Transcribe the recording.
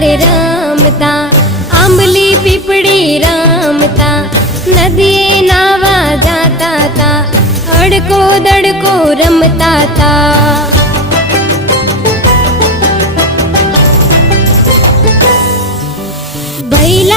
રે રમતા, આંબલી પીપળી રમતા, નદીએ નાવા જાતા તા, અડકો દડકો રમતા તા. ભૈલા